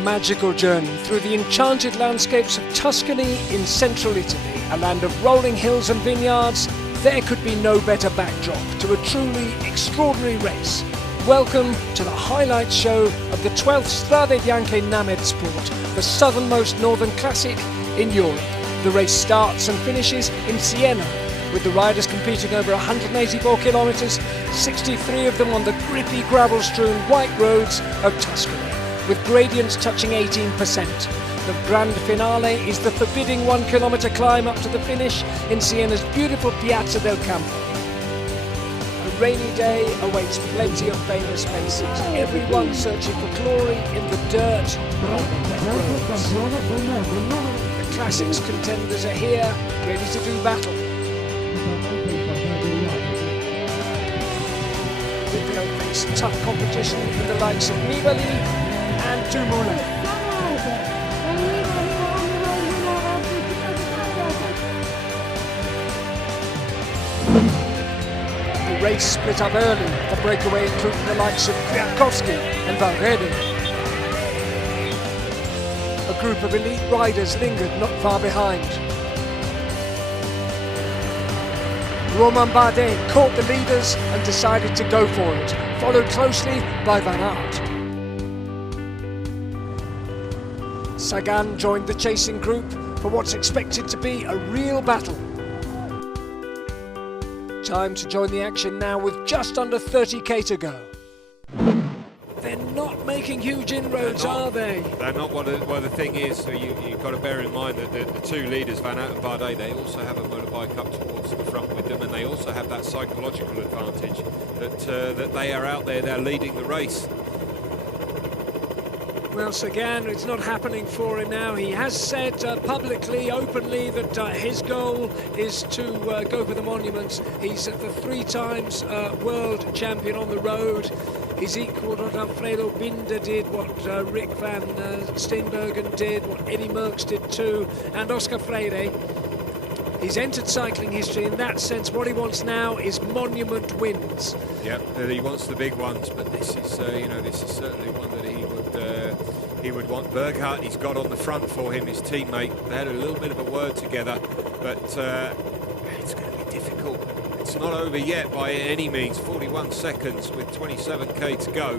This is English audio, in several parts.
magical journey through the enchanted landscapes of Tuscany in central Italy, a land of rolling hills and vineyards. There could be no better backdrop to a truly extraordinary race. Welcome to the highlight show of the 12th Strade Bianche Named Sport, the southernmost northern classic in Europe. The race starts and finishes in Siena, with the riders competing over 184 kilometres, 63 of them on the grippy gravel-strewn white roads of Tuscany, with gradients touching 18%. The grand finale is the forbidding 1 kilometre climb up to the finish in Siena's beautiful Piazza del Campo. A rainy day awaits plenty of famous faces, everyone searching for glory in the dirt on the wet roads. The classics contenders are here, ready to do battle. They'll face tough competition with the likes of Nibali and Dumoulin. The race split up early, the breakaway including the likes of Kwiatkowski and Valverde. A group of elite riders lingered not far behind. Romain Bardet caught the leaders and decided to go for it, followed closely by Van Aert. Sagan joined the chasing group for what's expected to be a real battle. Time to join the action now with just under 30k to go. They're not making huge inroads, are they? They're not. Well, the thing is, so you've got to bear in mind that the two leaders, Van Aert and Bardet, they also have a motorbike up towards the front with them, and they also have that psychological advantage that they are out there, they're leading the race. Well, Sagan, it's not happening for him now. He has said publicly, openly, that his goal is to go for the monuments. He's the 3 times world champion on the road. He's equalled what Alfredo Binder did, what Rick van Steenbergen did, what Eddie Merckx did too, and Oscar Freire. He's entered cycling history in that sense. What he wants now is monument wins. Yep, he wants the big ones, but this is, this is certainly one that he would want. Berghardt, he's got on the front for him, his teammate. They had a little bit of a word together, but it's going to be difficult. It's not over yet by any means. 41 seconds with 27k to go.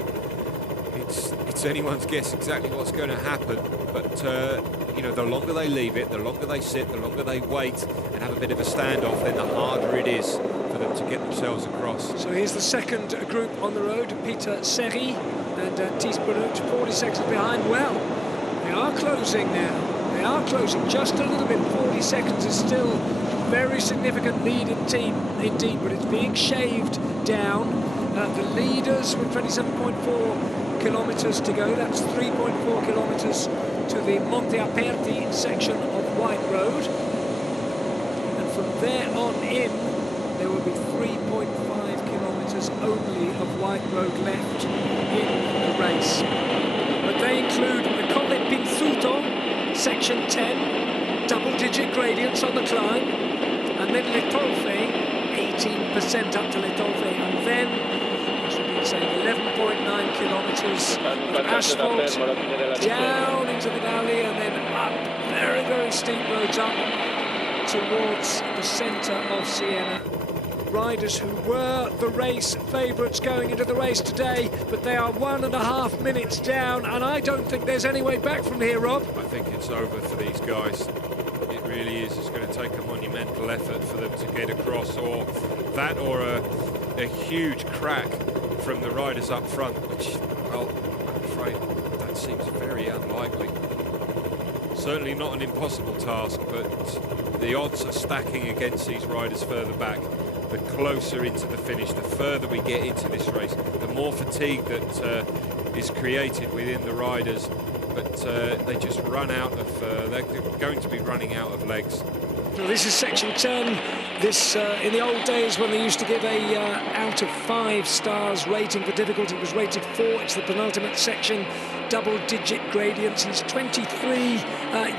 It's anyone's guess exactly what's going to happen, but the longer they leave it, the longer they sit, the longer they wait and have a bit of a standoff, then the harder it is for them to get themselves across. So here's the second group on the road, Peter Seri and Thies Benoot, 40 seconds behind. Well, they are closing now. They are closing just a little bit. 40 seconds is still a very significant lead indeed, but it's being shaved down. The leaders with 27.4 kilometres to go. That's 3.4 kilometres to the Monte Aperti section of White Road. And from there on in, there will be 3.5 kilometres only of White Road left in the race. But they include the Colle Pinzuto, section 10, double-digit gradients on the climb, and then Le Tolfe, 18% up to Le Tolfe, and then saying 11.9 kilometres of asphalt down into the valley and then up very, very steep roads up towards the centre of Siena. Riders who were the race favourites going into the race today, but they are 1.5 minutes down, and I don't think there's any way back from here, Rob. I think it's over for these guys. It really is. It's going to take a monumental effort for them to get across, or that, or a huge crack from the riders up front, which, well, I'm afraid that seems very unlikely. Certainly not an impossible task, but the odds are stacking against these riders further back. The closer into the finish, the further we get into this race, the more fatigue that is created within the riders, but they just run out of, they're going to be running out of legs. So this is section 10. This, in the old days when they used to give a out of 5 stars rating for difficulty, was rated 4. It's the penultimate section, double-digit gradients. He's 23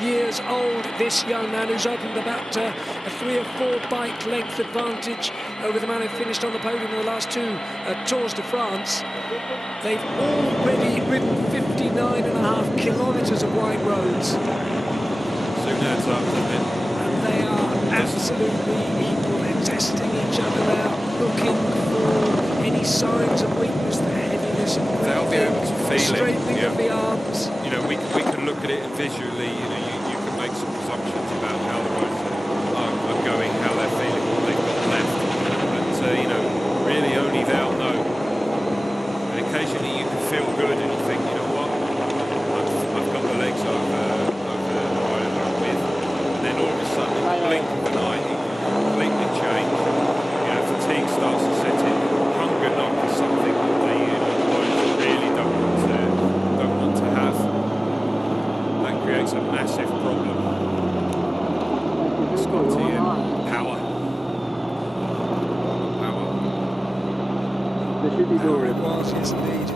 years old, this young man, who's opened about a 3 or 4 bike length advantage over the man who finished on the podium in the last two Tours de France. They've already ridden 59.5 kilometres of wide roads. Soon adds up, doesn't it? And they are absolutely equal. They're testing each other out, looking for any signs of weakness, the heaviness of breathing, they'll be able to feel the straightening it. of the arms. You know, we can look at it visually. You know, you can make some presumptions about how the riders are going, how they're feeling, what they've got left. But you know, really only they'll know. And occasionally you can feel good and you think, you know what, I've got the legs over the rider that I'm with. And then all of a sudden, in the blink of an eye, it can completely change. You know, fatigue starts to set in. Hunger knock is something that the riders really don't want to have. That creates a massive problem. Scotty and power. Power it was, yes indeed.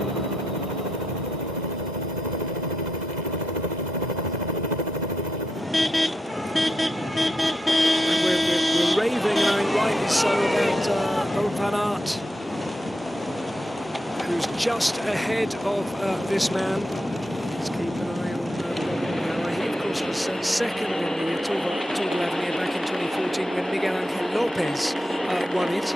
We're raving, and rightly so, about Owen van Aert, who's just ahead of this man. Let's keep an eye on he of course was second in the Tour de l'Avenir back in 2014 when Miguel Angel Lopez won it.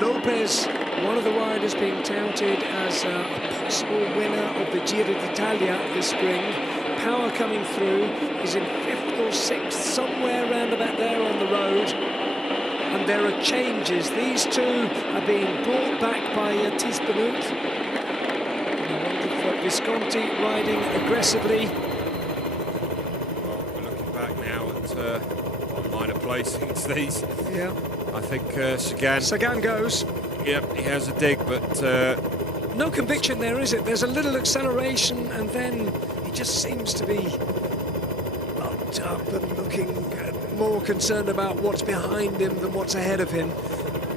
Lopez, one of the riders being touted as a possible winner of the Giro d'Italia this spring. Power coming through, he's in 5th or 6th, somewhere around about there on the road. And there are changes. These two are being brought back by Thies Benoot. Visconti riding aggressively. Well, we're looking back now at on minor placings. These. Yeah. I think Sagan goes. Yep, he has a dig, but no conviction there, is it? There's a little acceleration, and then he just seems to be locked up and looking more concerned about what's behind him than what's ahead of him.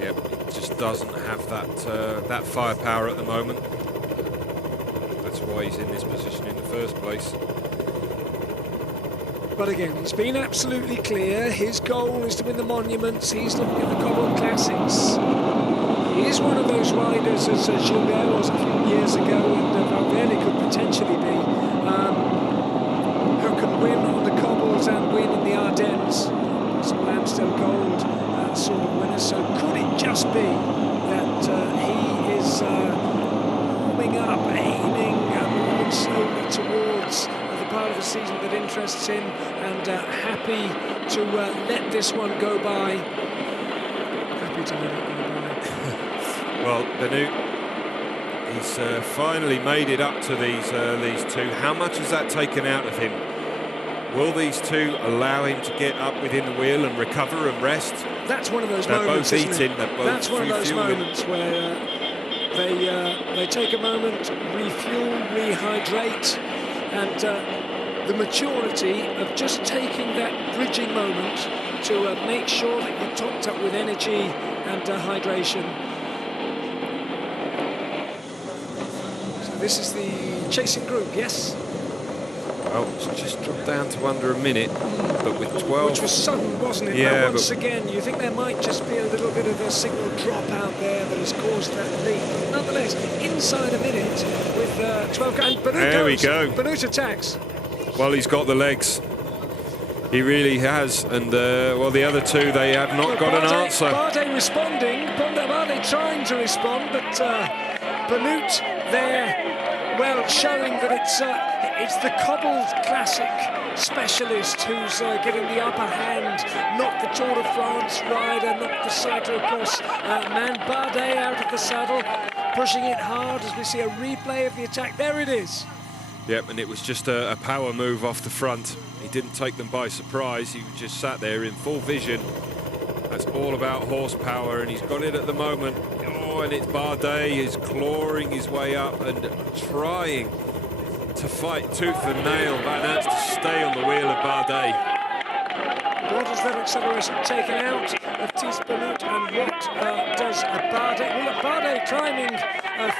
Yep, he just doesn't have that firepower at the moment. That's why he's in this position in the first place. But again, he's been absolutely clear. His goal is to win the monuments. He's looking at the Cobble Classics. He is one of those riders, as Gilbert was a few years ago, and Valverde could potentially be, who can win on the cobbles and win in the Ardennes. Some Amstel Gold sort of winner. So could it just be that he is warming up, aiming, moving slowly towards the part of the season that interests him, and happy to let this one go by. Happy to let it go by. Well, Benoot, he's finally made it up to these two. How much has that taken out of him? Will these two allow him to get up within the wheel and recover and rest? That's one of those they're moments, both eating, they're both that's one of those refueling. moments where they take a moment, refuel, rehydrate, and the maturity of just taking that bridging moment to make sure that you're topped up with energy and hydration. So this is the chasing group, yes? Well, it's just dropped down to under a minute, but with 12... Which was sudden, wasn't it? Yeah, but once again, you think there might just be a little bit of a signal drop out there that has caused that lead. But nonetheless, inside a minute with 12... And Benoot there we go. Benoot attacks. Well, he's got the legs. He really has. And, well, the other two, they have not got an answer. Bardet responding. Bardet trying to respond, but Benoot there, well, showing that it's the cobbled classic specialist who's getting the upper hand, not the Tour de France rider, not the cyclocross man. Bardet out of the saddle, pushing it hard as we see a replay of the attack. There it is. Yep, and it was just a power move off the front. He didn't take them by surprise. He just sat there in full vision. That's all about horsepower, and he's got it at the moment. Oh, and it's Bardet is clawing his way up and trying to fight tooth and nail. Van Aert's to stay on the wheel of Bardet. What has that acceleration taken out of Thies Benoot, and what does Bardet? Well, Bardet climbing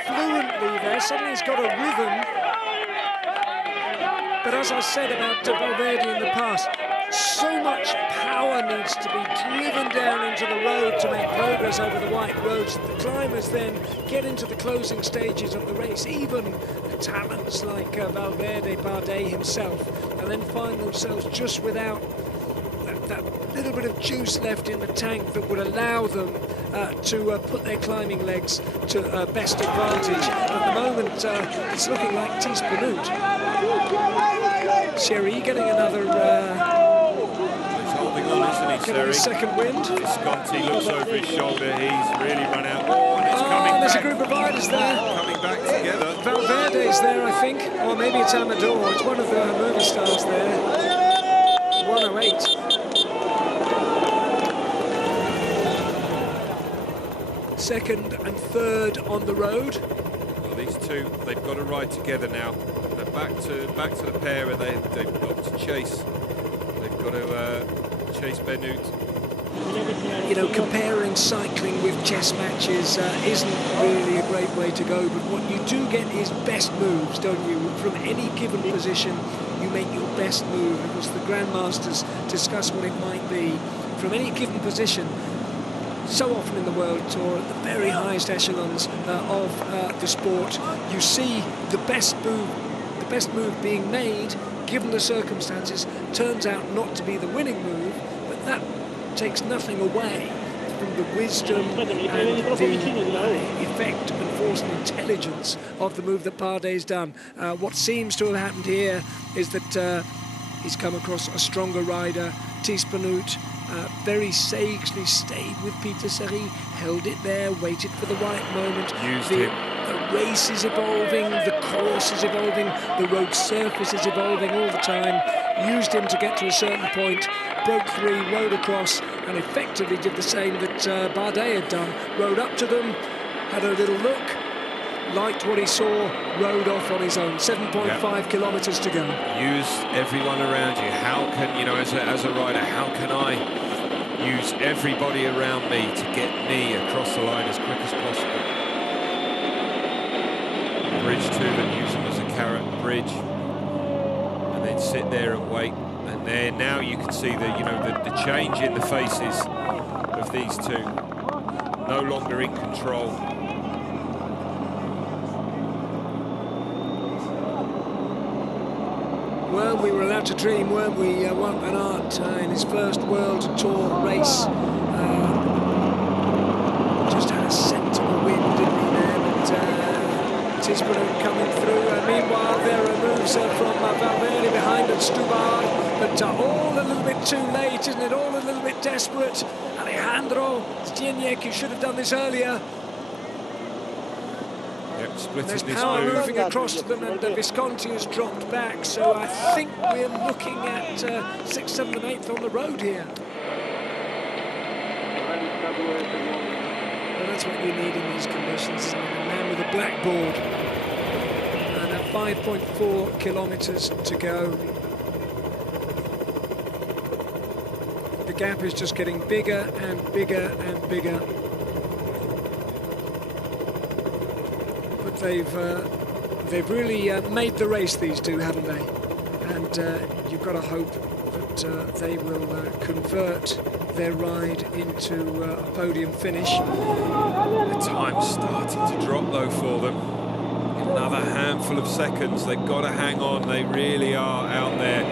fluently there. Suddenly he's got a rhythm. But as I said about Valverde in the past, so much power power needs to be driven down into the road to make progress over the white roads. The climbers then get into the closing stages of the race, even the talents like Valverde, Bardet himself, and then find themselves just without that little bit of juice left in the tank that would allow them to put their climbing legs to best advantage. At the moment, it's looking like Thies Benoot. Sherry getting another... he's holding on, isn't he, Sherry? Second wind. Visconti looks over his shoulder. He's really run out. Oh, and it's coming there's back. A group of riders there. Coming back together. Valverde's there, I think. Or maybe it's Amador. It's one of the movie stars there. 108. Second and third on the road. Well, these two, they've got to ride together now. They're back to the pair, and they've got to chase. They've got to chase Benoot. You know, comparing cycling with chess matches isn't really a great way to go, but what you do get is best moves, don't you? From any given position, you make your best move. It was the Grandmasters discuss what it might be. From any given position, so often in the World Tour, at the very highest echelons of the sport, you see the best move being made, given the circumstances, turns out not to be the winning move, but that takes nothing away from the wisdom and the effect and force and intelligence of the move that Bardet's done. What seems to have happened here is that he's come across a stronger rider, Thies Benoot. Very sagely stayed with Peter Serry, held it there, waited for the right moment. The race is evolving, the course is evolving, the road surface is evolving all the time. Used him to get to a certain point, broke three, rode across, and effectively did the same that Bardet had done. Rode up to them, had a little look, liked what he saw, rode off on his own. 7.5 kilometres to go. Use everyone around you. How can, you know, as a rider, how can I use everybody around me to get me across the line as quick as possible? Bridge two, and use them as a carrot. Bridge, and then sit there and wait. And there, now you can see the change in the faces of these two. No longer in control. Well, we were allowed to dream, weren't we? Wout van Aert in his first World Tour race just had a sensible win, didn't he there? But Thies Benoot coming through. Meanwhile, there are moves from Valverde behind and Stubar, but all a little bit too late, isn't it? All a little bit desperate. Alejandro Steniek, you should have done this earlier. There's power moving across to them, and Visconti has dropped back, so I think we're looking at 6th, 7th and 8th on the road here. Well, that's what you need in these conditions, isn't it? A man with a blackboard. And at 5.4 kilometres to go. The gap is just getting bigger and bigger and bigger. They've really made the race, these two, haven't they? And you've got to hope that they will convert their ride into a podium finish. The time's starting to drop, though, for them. Another handful of seconds. They've got to hang on. They really are out there.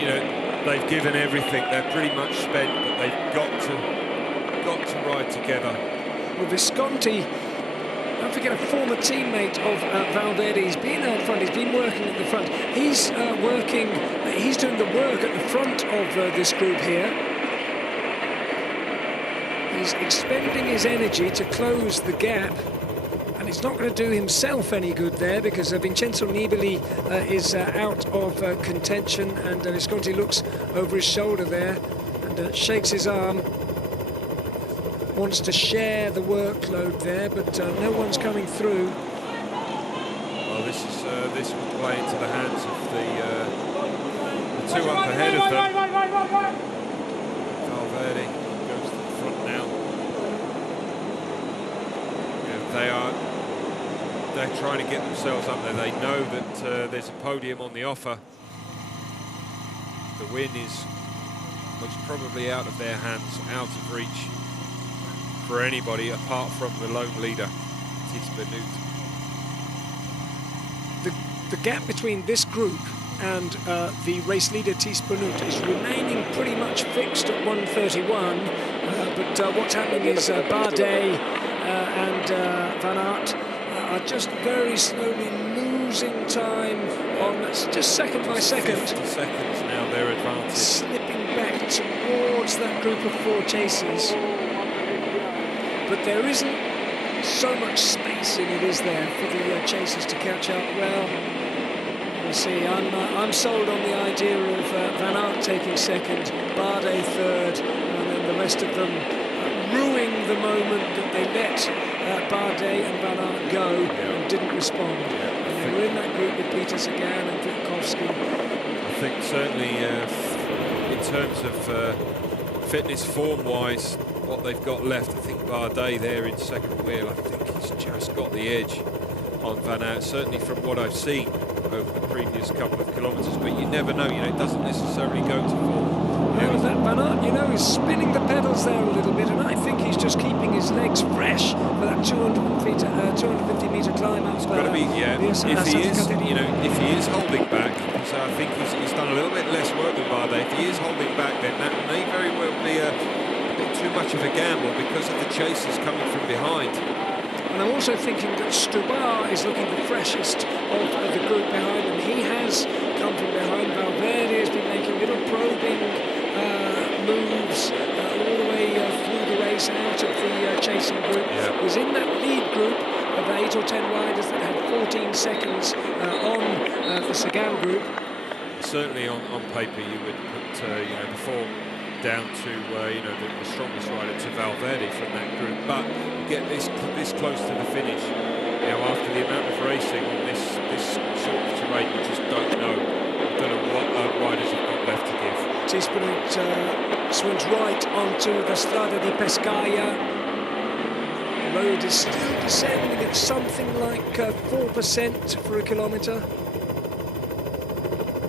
You know, they've given everything. They're pretty much spent, but they've got to ride together. Well, Visconti, don't forget, a former teammate of Valverde. He's been out front, he's been working at the front. He's he's doing the work at the front of this group here. He's expending his energy to close the gap, and it's not going to do himself any good there, because Vincenzo Nibali is out of contention, and Visconti looks over his shoulder there and shakes his arm. Wants to share the workload there, but no one's coming through. Well, this will play into the hands of the two up ahead of them. Valverde goes to the front now. Yeah, they're trying to get themselves up there. They know that there's a podium on the offer. The win is most probably out of their hands, out of reach for anybody apart from the lone leader, Thies Benoot. The gap between this group and the race leader Thies Benoot is remaining pretty much fixed at 1:31, but what's happening is Bardet and Van Aert are just very slowly losing time on just second by second. 50 seconds now, their advantage. Slipping back towards that group of 4 chasers. But there isn't so much space in it, is there, for the chasers to catch up? Well, we'll see. I'm sold on the idea of Van Aert taking second, Bardet third, and then the rest of them ruining the moment that they let Bardet and Van Aert go and didn't respond. And they were in that group with Peter Sagan and Kwiatkowski. I think certainly in terms of fitness form-wise, what they've got left, I think Bardet there in second wheel, I think he's just got the edge on Van Aert, certainly from what I've seen over the previous couple of kilometres, but you never know, it doesn't necessarily go to form. That Van Aert, is spinning the pedals there a little bit, and I think he's just keeping his legs fresh for that 250 metre climb up. It's got to be, if he is holding back, so I think he's done a little bit less work than Bardet. If he is holding back, then that may very well be a bit too much of a gamble because of the chasers coming from behind. And I'm also thinking that Strade is looking the freshest of the group behind him. He has come from behind. Valverde has been making little probing moves all the way through the race out of the chasing group. Yeah. Was in that lead group of 8 or 10 riders that had 14 seconds on the Sagan group. Certainly on paper you would put the form down to the strongest rider, to Valverde from that group, but you get this close to the finish, after the amount of racing on this sort of terrain, you just don't know what riders have got left to give. Thies Benoot swings right onto the Strade di Pescaia. The road is still descending at something like 4% for a kilometre.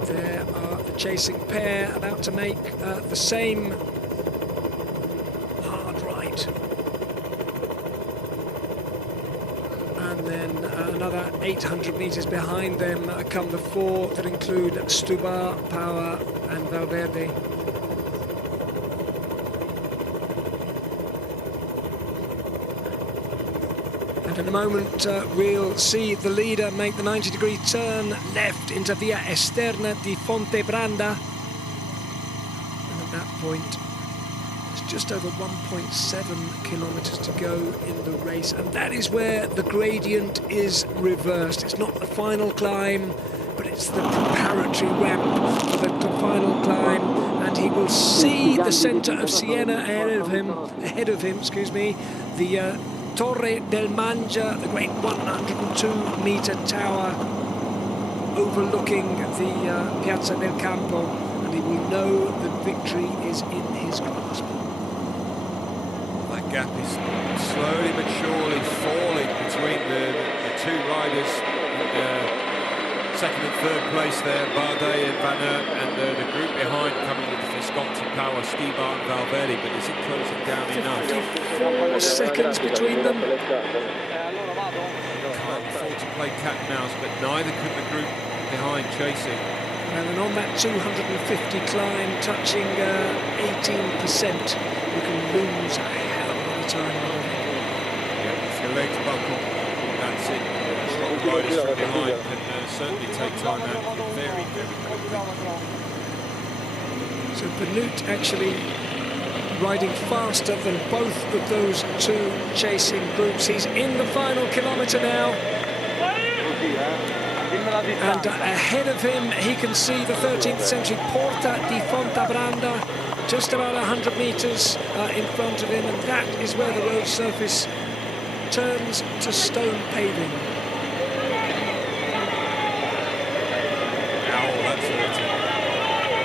There are the chasing pair about to make the same hard right. And then another 800 metres behind them come the 4 that include Stubar, Power and Valverde. And in a moment we'll see the leader make the 90-degree turn left into Via Esterna di Fontebranda. And at that point it's just over 1.7 kilometres to go in the race, and that is where the gradient is reversed. It's not the final climb, but it's the preparatory ramp for the final climb, and he will see the centre of Siena ahead of him, the Torre del Mangia, the great 102-metre tower overlooking the Piazza del Campo, and he will know that victory is in his grasp. That gap is slowly but surely falling between the two riders. Second and third place there, Bardet and Van Aert, and the group behind coming with Visconti, Power, Stibar and Valverde, but is it closing down enough? 4 seconds between them. Can't afford to play cat and mouse, but neither could the group behind chasing. And on that 250 climb, touching 18%, you can lose a hell of a lot of time. Yeah, if your legs buckle, that's it. Strong riders from behind can certainly take time out of it very, very quickly. So Benoot actually riding faster than both of those two chasing groups. He's in the final kilometre now. And ahead of him, he can see the 13th century Porta di Fontebranda, just about 100 metres in front of him, and that is where the road surface turns to stone paving.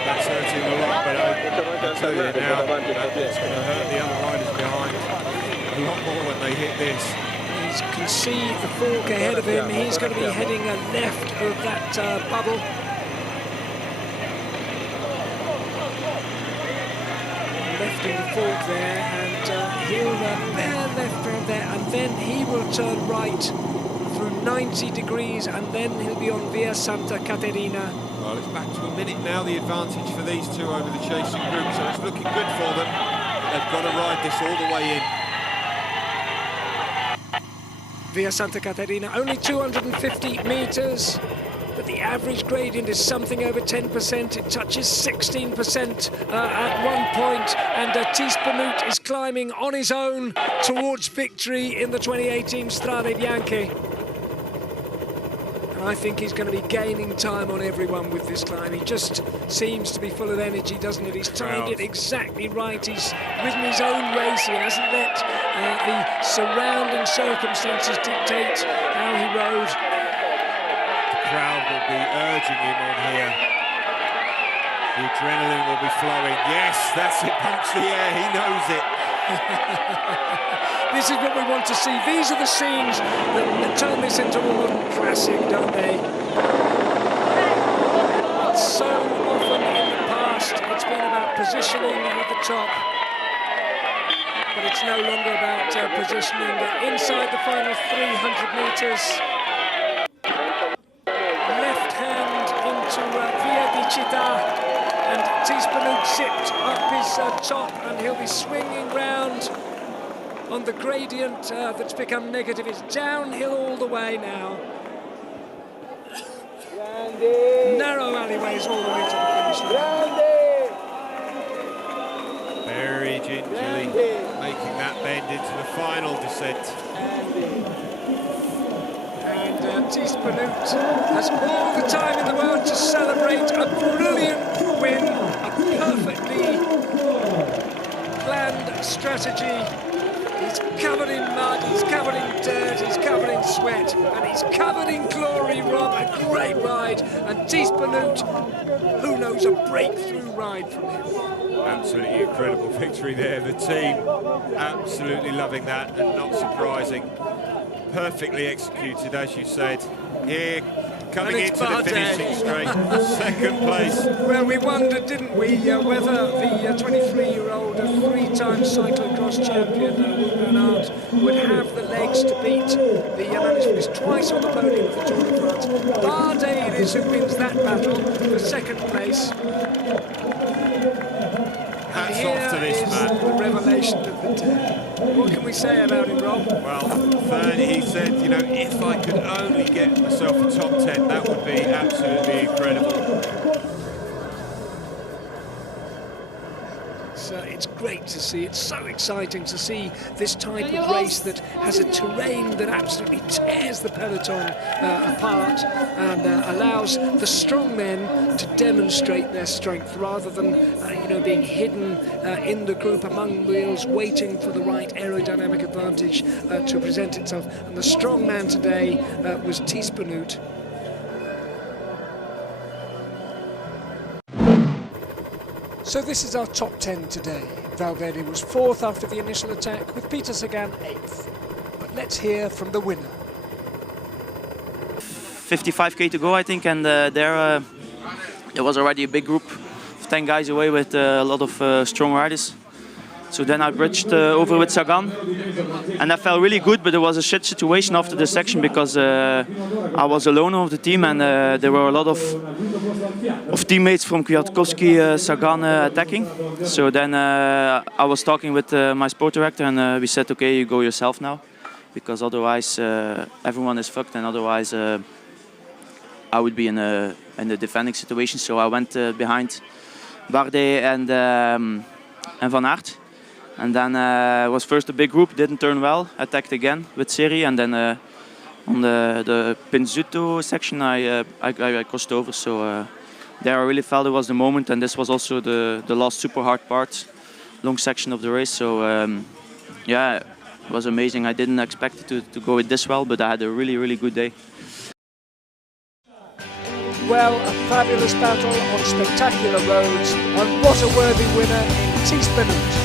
That's hurting a lot, but I tell you now, it's going to hurt the other riders behind a lot more when they hit this. You can see the fork ahead of him. He's going to be heading left of that bubble. in default there, and he'll bear left round there, and then he will turn right through 90 degrees, and then he'll be on Via Santa Caterina. Well, it's back to a minute now, the advantage for these two over the chasing group, so it's looking good for them. They've got to ride this all the way in. Via Santa Caterina, only 250 metres, but the average gradient is something over 10%. It touches 16% at one point, and Thies Benoot is climbing on his own towards victory in the 2018 Strade Bianche. And I think he's going to be gaining time on everyone with this climb. He just seems to be full of energy, doesn't it? He's timed it exactly right. He's ridden his own race. He hasn't let the surrounding circumstances dictate how he rode. The crowd will be urging him on here. The adrenaline will be flowing. Yes, that's it, punch the air, he knows it. This is what we want to see. These are the scenes that turn this into a modern classic, don't they? But so often in the past, it's been about positioning at the top. But it's no longer about positioning inside the final 300 metres. Left hand into Via di Città, and Thies Benoot zipped up his top, and he'll be swinging round on the gradient that's become negative. It's downhill all the way now. Narrow alleyways all the way to the finish line. Very gingerly making that bend into the final descent. And Thies Benoot has all the time in the world to celebrate a brilliant win, a perfectly planned strategy. He's covered in mud, he's covered in dirt, he's covered in sweat, and he's covered in glory, Rob. A great ride, and Thies Benoot, who knows, a breakthrough ride from him. Absolutely incredible victory there. The team absolutely loving that, and not surprising. Perfectly executed, as you said. Here, coming into the finishing straight, second place. Well, we wondered, didn't we, whether the 23-year-old, three-time cyclocross champion, Wout van Aert, would have the legs to beat the man who finished twice on the podium of the Tour de France. Bardet it is who wins that battle for second place. Hats off to this man. The revelation of the day. What can we say about him, Rob? Well, third, he said, you know, if I could only get myself a top 10, that would be absolutely incredible. So it's great to see. It's so exciting to see this type of race that has a terrain that absolutely tears the peloton apart and allows the strong men to demonstrate their strength rather than being hidden in the group among wheels, waiting for the right aerodynamic advantage to present itself. And the strong man today was Thies Benoot. So this is our top 10 today. Valverde was 4th after the initial attack, with Peter Sagan 8th. But let's hear from the winner. 55k to go, I think, and there was already a big group of 10 guys away with a lot of strong riders. So then I bridged over with Sagan, and I felt really good, but it was a shit situation after this section because I was alone of the team, and there were a lot of teammates from Kwiatkowski, Sagan attacking. So then I was talking with my sport director, and we said, okay, you go yourself now, because otherwise everyone is fucked, and otherwise I would be in a defending situation. So I went behind Bardet and Van Aert. And then was first a big group, didn't turn well, attacked again with Seri, and then on the Pinzuto section I crossed over. So there I really felt it was the moment, and this was also the last super hard part, long section of the race. So yeah, it was amazing. I didn't expect it to go this well, but I had a really good day. Well, a fabulous battle on spectacular roads, and what a worthy winner in Thies Benoot.